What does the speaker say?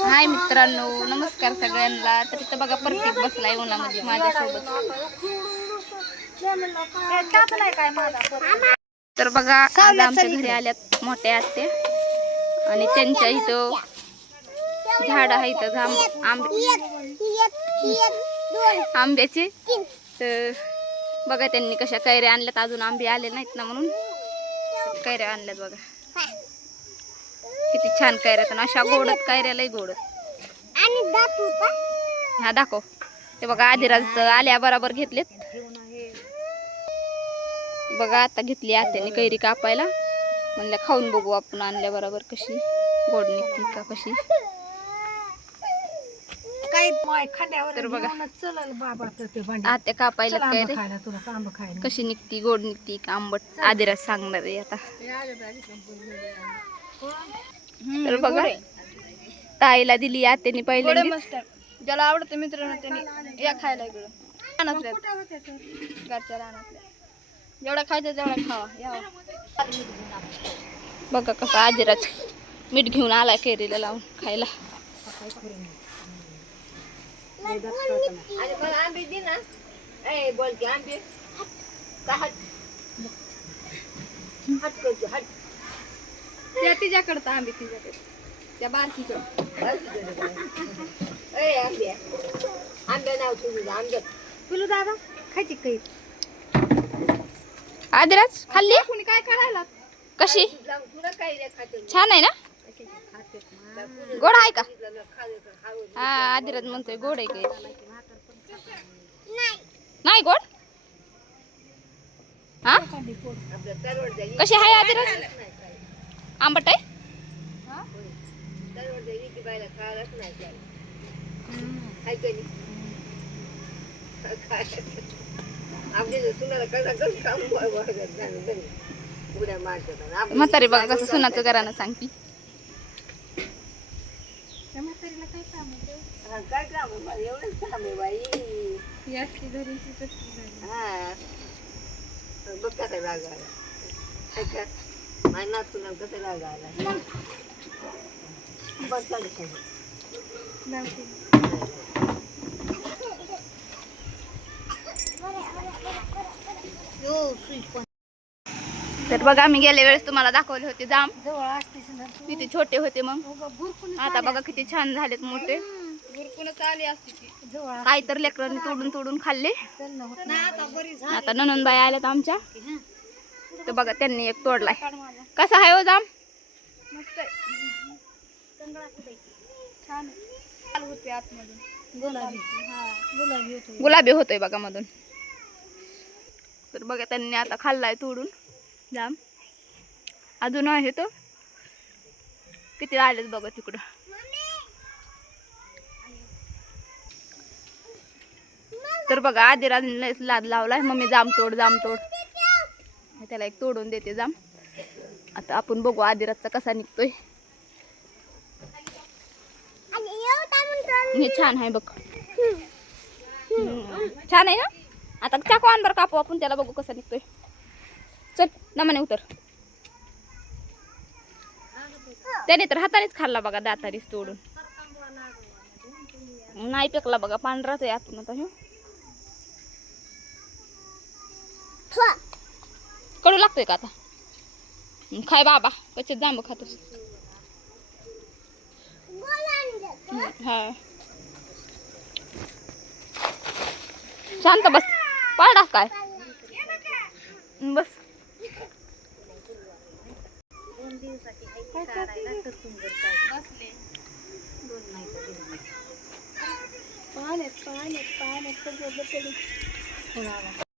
हाय मित्रांनो, नमस्कार सगळ्यांना. तर इथं बघा प्रत्येक बसलाय उन्हामध्ये माझ्यासोबत. तर बघा आज आमच्या घरी आल्यात मोठ्या आत्या आणि त्यांच्या इथं झाड आहे इथं आंब्याचे. तर बघा त्यांनी कशा कैऱ्या आणल्यात, अजून आंबे आले नाहीत ना म्हणून कैऱ्या आणल्यात. बघा किती छान कैऱ्या, अशा गोडत कैऱ्या लय गोडत. हा दाखव. ते बघा आदिराज आल्या बरोबर घेतलेत. बघा आता घेतली आत्याने कैरी कापायला. म्हणलं खाऊन बघू आपण आणल्या बरोबर कशी गोड निघती का कशी. तर बघा आत्या कापायला कैरी कशी निघती, गोड निघती का आंबट, आदिराज सांगणार आहे आता. तर बघा ताईला दिली आत्याने पहिल्यांदा. ज्याला आवडतं मित्रांनो त्यांनी या खायला इकडं घरच्या रानातल्या. जेवढा खायचं तेवढा खावा. या बघा कसा आदिराज मीठ घेऊन आलाय कैरीला लावून खायला. आंबे दे ना. बोल की आंबे त्या तिच्याकडं आंबे, तिच्याकडे त्या बारकीकडं आंबे नाव तुझं आंबे तुला दादा खायची काही. आदिराज खाल्ली कोणी काय करायला कशी तुला काय खाते छान आहे ना, गोड आहे का. हा आदिराज म्हणतोय गोड आहे काय. नाही गोड. हा कशी आहे आदिराज, आंबट आहे. म्हातारी बघा कसं सुनाचं घरानं सांगती. काय काम एवढंच काम आहे बाई. बघ कसं लागायला ना तुला कसं लागायला बघ. तर बघा मी गेल्या वेळेस तुम्हाला दाखवले होते जाम किती छोटे होते, मग आता बघा किती छान झालेत मोठे. काही तर लेकरांनी तोडून तोडून खाल्ले. आता ननंदबाई आल्यात आमच्या, तर बघा त्यांनी एक तोडलाय. कसा आहे हो जाम. गुलाबी होतोय बघा मधून. तर बघा त्यांनी आता खाल्लाय तोडून जाम. अजून आहे तो किती आलेत बघा तिकडं. तर बघा आदिराजने लाद लावलाय, मम्मी जाम तोड जाम तोड. त्याला एक तोडून देते जाम. आता आपण बघू आदिराजचा कसा निघतोय. हे छान आहे बघ, छान आहे ना. आता चाकू आण बरं कापू आपण त्याला, बघू कसा निघतोय. चल दमाने उतर. त्याने तर हातानेच खाल्ला बघा, दातारीच तोडून. नाही पेकला बघा, पांढराच आहे आतून. आता कडू लागतोय का आता. खाय बाबा, कच्चे जांब खातोस. हा शांत बस, पाडा काय बस. पाण्यात